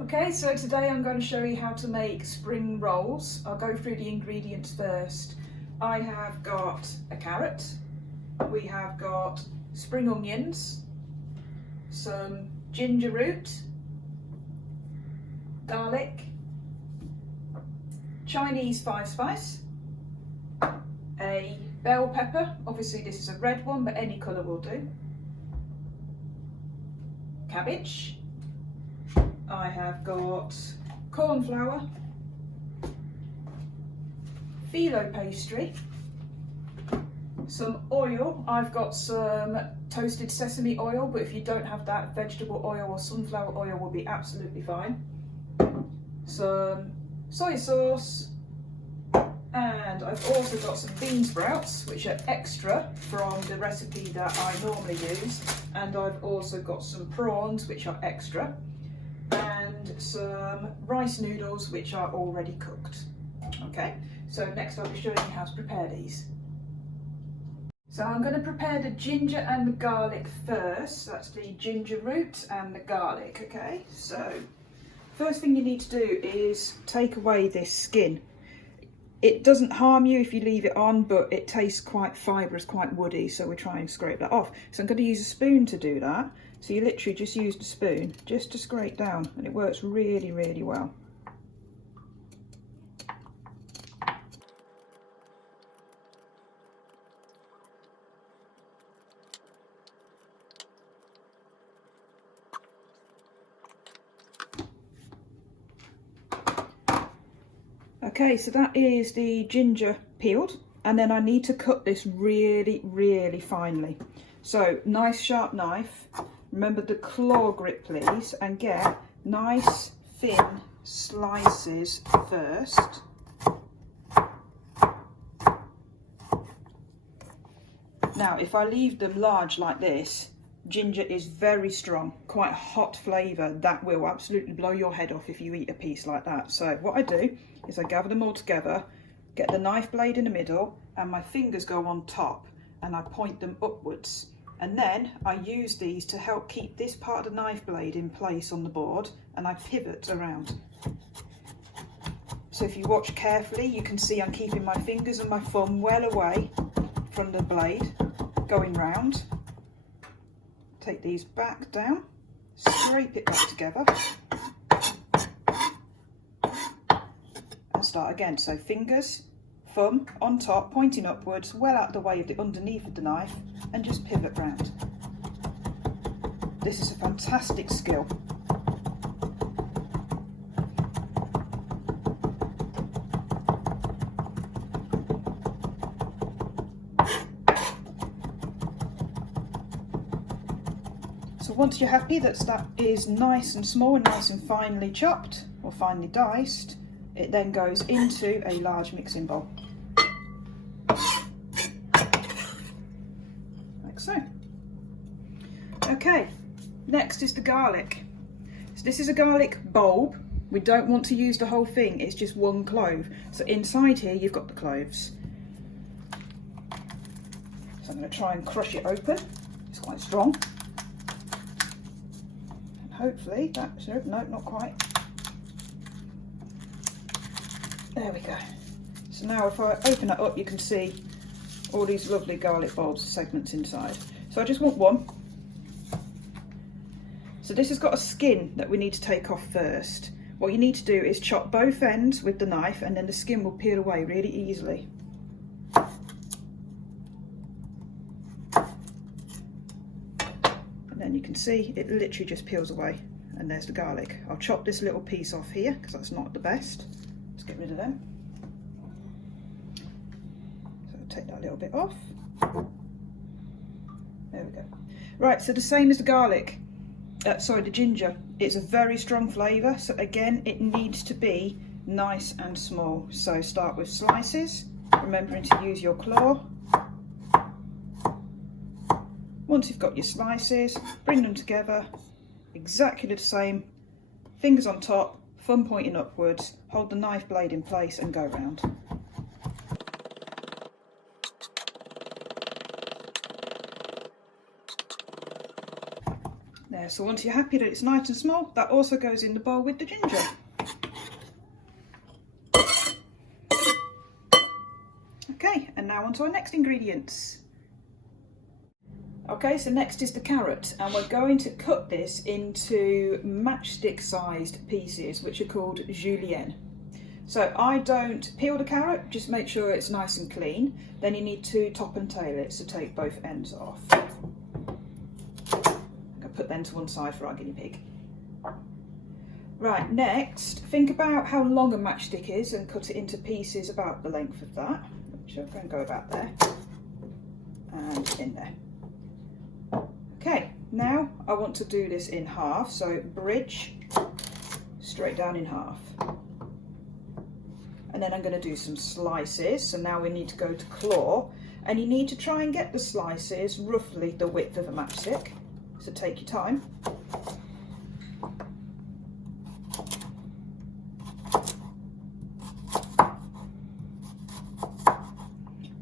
Okay, so today I'm going to show you how to make spring rolls. I'll go through the ingredients first. I have got a carrot, we have got spring onions, some ginger root, garlic, Chinese 5-spice, a bell pepper, obviously this is a red one but any colour will do, cabbage, I have got cornflour, filo pastry, some oil. I've got some toasted sesame oil, but if you don't have that, vegetable oil or sunflower oil will be absolutely fine. Some soy sauce, and I've also got some bean sprouts, which are extra from the recipe that I normally use, and I've also got some prawns, which are extra, and some rice noodles, which are already cooked. Okay, so next I'll be showing you how to prepare these. So I'm going to prepare the ginger and the garlic first. So that's the ginger root and the garlic. Okay, so first thing you need to do is take away this skin. It doesn't harm you if you leave it on, but it tastes quite fibrous, quite woody, so we try and scrape that off. So I'm going to use a spoon to do that. So you literally just use the spoon just to scrape down, and it works really, really well. Okay, so that is the ginger peeled, and then I need to cut this really, really finely. So nice sharp knife, remember the claw grip please, and get nice thin slices first. Now if I leave them large like this, ginger is very strong, quite a hot flavour that will absolutely blow your head off if you eat a piece like that. So what I do is I gather them all together, get the knife blade in the middle, and my fingers go on top and I point them upwards. And then I use these to help keep this part of the knife blade in place on the board, and I pivot around. So if you watch carefully, you can see I'm keeping my fingers and my thumb well away from the blade, going round. Take these back down, scrape it back together, and start again. So fingers, thumb on top, pointing upwards, well out of the way of the underneath of the knife, and just pivot round. This is a fantastic skill. So once you're happy that that is nice and small and nice and finely chopped or finely diced, it then goes into a large mixing bowl. Like so. Okay, next is the garlic. So this is a garlic bulb. We don't want to use the whole thing, it's just one clove. So inside here you've got the cloves. So I'm going to try and crush it open. It's quite strong. And hopefully that's, no, not quite. There we go. So now if I open that up, you can see all these lovely garlic bulbs, segments inside. So I just want one. So this has got a skin that we need to take off first. What you need to do is chop both ends with the knife, and then the skin will peel away really easily. And then you can see it literally just peels away, and there's the garlic. I'll chop this little piece off here because that's not the best. Let's get rid of them. So I'll take that little bit off. There we go. Right, so the same as the garlic. The ginger, it's a very strong flavour, so again it needs to be nice and small. So start with slices, remembering to use your claw. Once you've got your slices, bring them together, exactly the same, fingers on top, thumb pointing upwards, hold the knife blade in place and go round. There, so once you're happy that it's nice and small, that also goes in the bowl with the ginger. Okay, and now on to our next ingredients. Okay, so next is the carrot, and we're going to cut this into matchstick sized pieces, which are called Julienne. So I don't peel the carrot, just make sure it's nice and clean. Then you need to top and tail it, so take both ends off. Put them to one side for our guinea pig. Right, next, think about how long a matchstick is and cut it into pieces about the length of that, which I'm going to go about there and in there. Okay, now I want to do this in half, so bridge straight down in half. And then I'm going to do some slices, so now we need to go to claw, and you need to try and get the slices roughly the width of a matchstick. So take your time.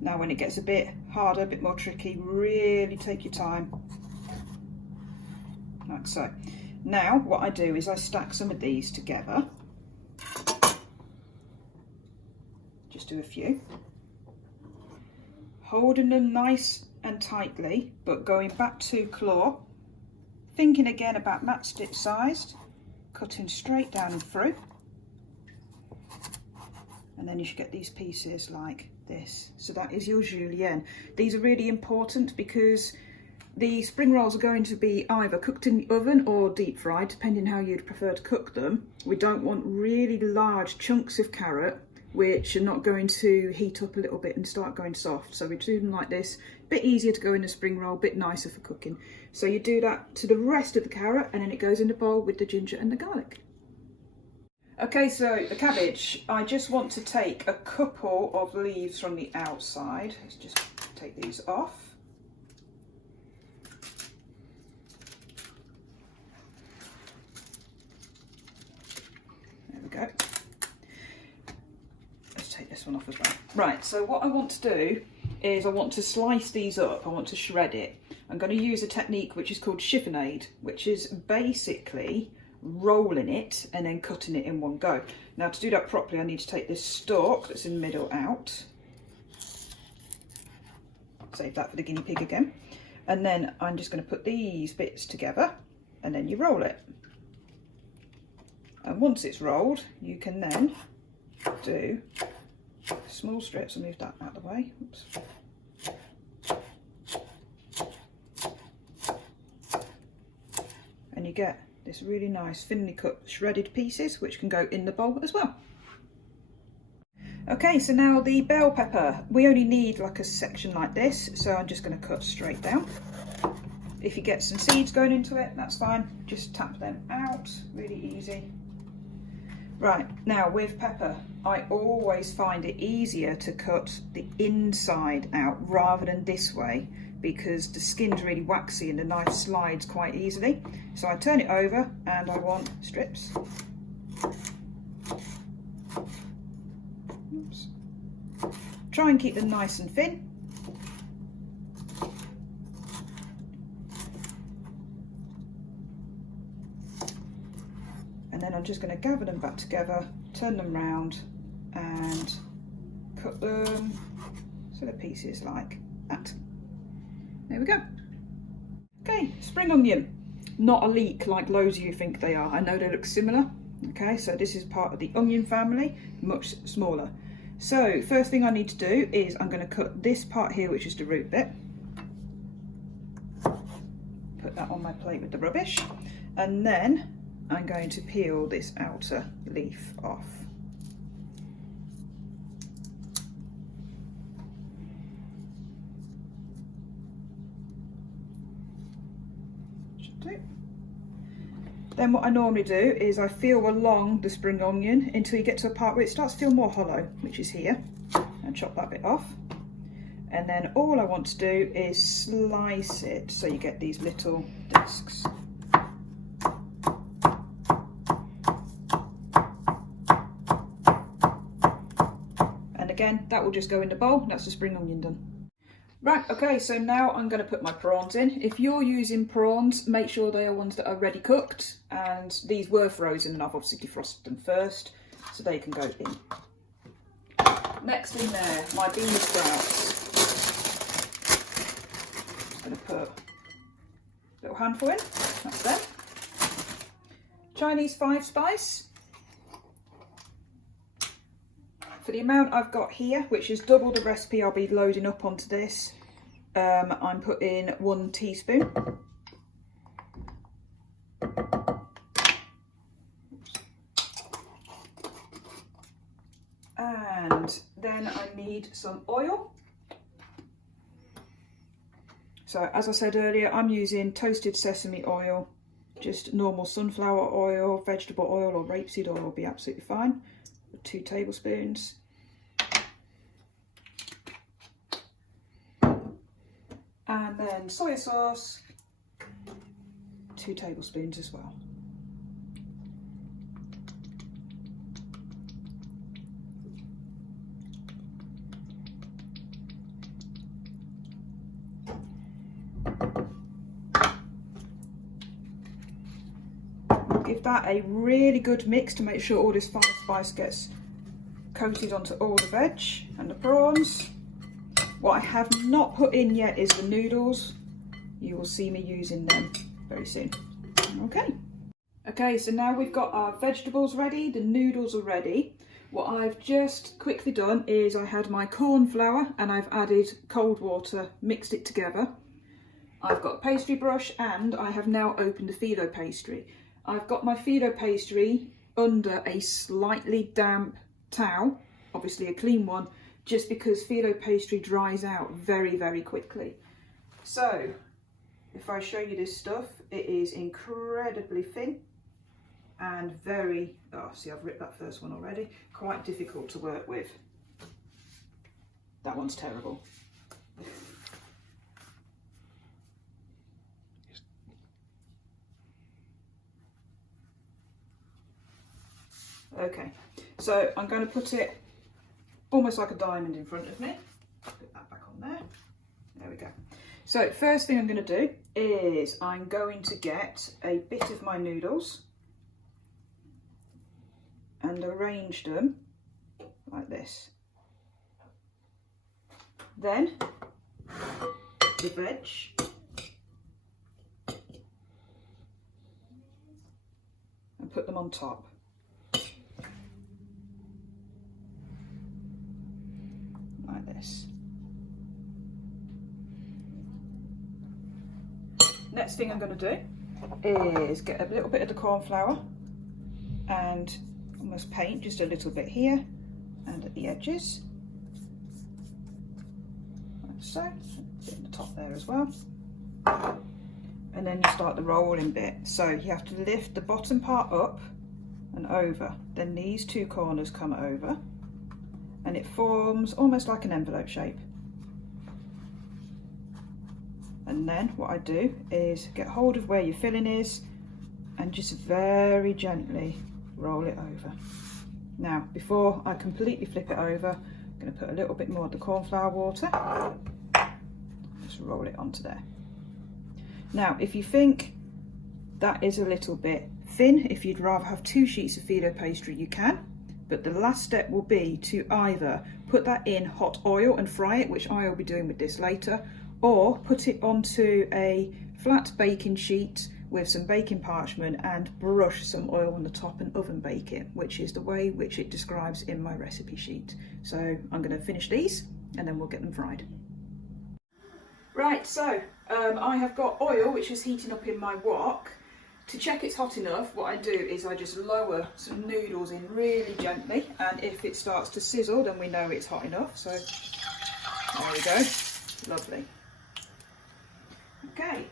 Now when it gets a bit harder, a bit more tricky, really take your time. Like so. Now what I do is I stack some of these together. Just do a few. Holding them nice and tightly, but going back to claw. Thinking again about matchstick sized, cutting straight down and through. And then you should get these pieces like this. So that is your Julienne. These are really important because the spring rolls are going to be either cooked in the oven or deep fried, depending how you'd prefer to cook them. We don't want really large chunks of carrot which are not going to heat up a little bit and start going soft. So we do them like this, a bit easier to go in a spring roll, a bit nicer for cooking. So you do that to the rest of the carrot and then it goes in the bowl with the ginger and the garlic. Okay, so the cabbage, I just want to take a couple of leaves from the outside. Let's just take these off. There we go. Take this one off as well. Right, so what I want to do is I want to slice these up, I want to shred it. I'm going to use a technique which is called Chiffonade, which is basically rolling it and then cutting it in one go. Now to do that properly I need to take this stalk that's in the middle out. Save that for the guinea pig again. And then I'm just going to put these bits together and then you roll it. And once it's rolled you can then do small strips. I'll move that out of the way. Oops. And you get this really nice thinly cut shredded pieces which can go in the bowl as well. Okay, so now the bell pepper. We only need like a section like this, so I'm just going to cut straight down. If you get some seeds going into it, that's fine. Just tap them out, really easy. Right, now with pepper, I always find it easier to cut the inside out rather than this way because the skin's really waxy and the knife slides quite easily. So I turn it over and I want strips. Oops. Try and keep them nice and thin. And then I'm just going to gather them back together, turn them round and cut them so the pieces like that. There we go. Okay, spring onion. Not a leek like loads of you think they are. I know they look similar. Okay, so this is part of the onion family, much smaller. So first thing I need to do is I'm going to cut this part here, which is the root bit. Put that on my plate with the rubbish. And then I'm going to peel this outer leaf off. Should do. Then what I normally do is I feel along the spring onion until you get to a part where it starts to feel more hollow, which is here, and chop that bit off. And then all I want to do is slice it so you get these little discs. Again, that will just go in the bowl. That's the spring onion done. Right, okay, so now I'm going to put my prawns in. If you're using prawns, make sure they are ones that are ready cooked, and these were frozen and I've obviously defrosted them first, so they can go in. Next in there, my bean sprouts. I'm going to put a little handful in, that's them. Chinese 5-spice. For the amount I've got here, which is double the recipe I'll be loading up onto this, I'm putting 1 teaspoon. And then I need some oil. So as I said earlier, I'm using toasted sesame oil, just normal sunflower oil, vegetable oil or rapeseed oil will be absolutely fine. 2 tablespoons. And then soy sauce, 2 tablespoons as well. Give that a really good mix to make sure all this 5-spice gets coated onto all the veg and the prawns. What I have not put in yet is the noodles. You will see me using them very soon. Okay, so now we've got our vegetables ready, the noodles are ready. What I've just quickly done is I had my corn flour and I've added cold water, mixed it together. I've got a pastry brush and I have now opened the filo pastry. I've got my filo pastry under a slightly damp towel, obviously a clean one, just because filo pastry dries out very, very quickly. So if I show you this stuff, it is incredibly thin and very, oh, see, I've ripped that first one already, quite difficult to work with. That one's terrible. Okay, so I'm going to put it almost like a diamond in front of me. Put that back on there. There we go. So first thing I'm going to do is I'm going to get a bit of my noodles and arrange them like this. Then the veg. And put them on top. Like this. Next thing I'm going to do is get a little bit of the corn flour and almost paint just a little bit here and at the edges, like so, a bit in the top there as well. And then you start the rolling bit. So you have to lift the bottom part up and over, then these 2 corners come over and it forms almost like an envelope shape. And then what I do is get hold of where your filling is and just very gently roll it over. Now, before I completely flip it over, I'm going to put a little bit more of the cornflour water. Just roll it onto there. Now, if you think that is a little bit thin, if you'd rather have 2 sheets of filo pastry, you can. But the last step will be to either put that in hot oil and fry it, which I will be doing with this later, or put it onto a flat baking sheet with some baking parchment and brush some oil on the top and oven bake it, which is the way which it describes in my recipe sheet. So I'm going to finish these and then we'll get them fried. Right, so I have got oil which is heating up in my wok. To check it's hot enough, what I do is I just lower some noodles in really gently, and if it starts to sizzle then we know it's hot enough. So there we go, lovely. Okay,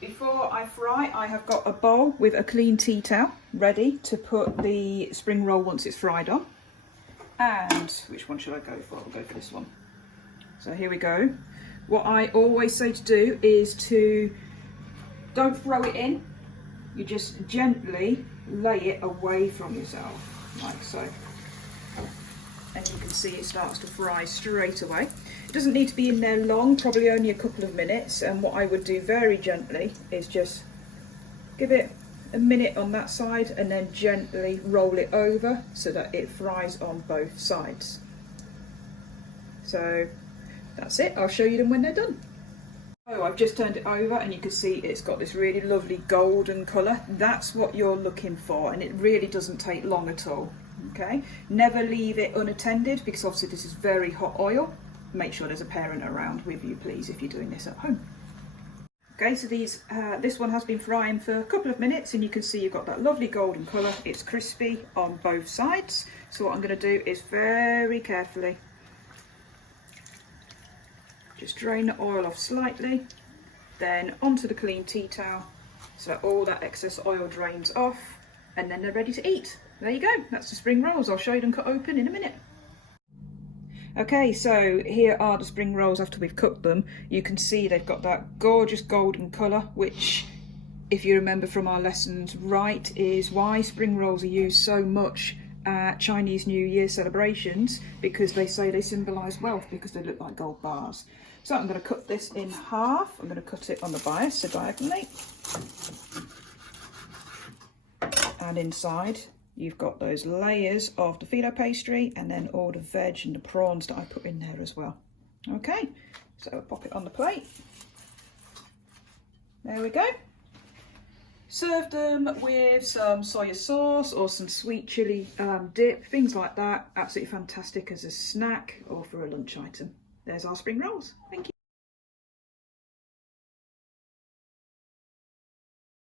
before I fry, I have got a bowl with a clean tea towel ready to put the spring roll once it's fried on. And which one should I go for? I'll go for this one. So here we go. What I always say to do is to don't throw it in. You just gently lay it away from yourself, like so. and you can see it starts to fry straight away. It doesn't need to be in there long, probably only a couple of minutes, and what I would do very gently is just give it a minute on that side and then gently roll it over so that it fries on both sides. So that's it, I'll show you them when they're done. Oh, I've just turned it over and you can see it's got this really lovely golden colour. That's what you're looking for, and it really doesn't take long at all. Okay, never leave it unattended because obviously this is very hot oil. Make sure there's a parent around with you, please, if you're doing this at home. Okay, so this one has been frying for a couple of minutes and you can see you've got that lovely golden colour. It's crispy on both sides. So what I'm going to do is very carefully just drain the oil off slightly, then onto the clean tea towel so that all that excess oil drains off, and then they're ready to eat. There you go, that's the spring rolls. I'll show you them cut open in a minute. Okay, so here are the spring rolls after we've cooked them. You can see they've got that gorgeous golden colour, which, if you remember from our lessons right, is why spring rolls are used so much at Chinese New Year celebrations, because they say they symbolise wealth because they look like gold bars. So I'm going to cut this in half. I'm going to cut it on the bias, so diagonally. And inside you've got those layers of the filo pastry and then all the veg and the prawns that I put in there as well. Okay, so I'll pop it on the plate. There we go. Serve them with some soya sauce or some sweet chilli dip, things like that. Absolutely fantastic as a snack or for a lunch item. There's our spring rolls. Thank you.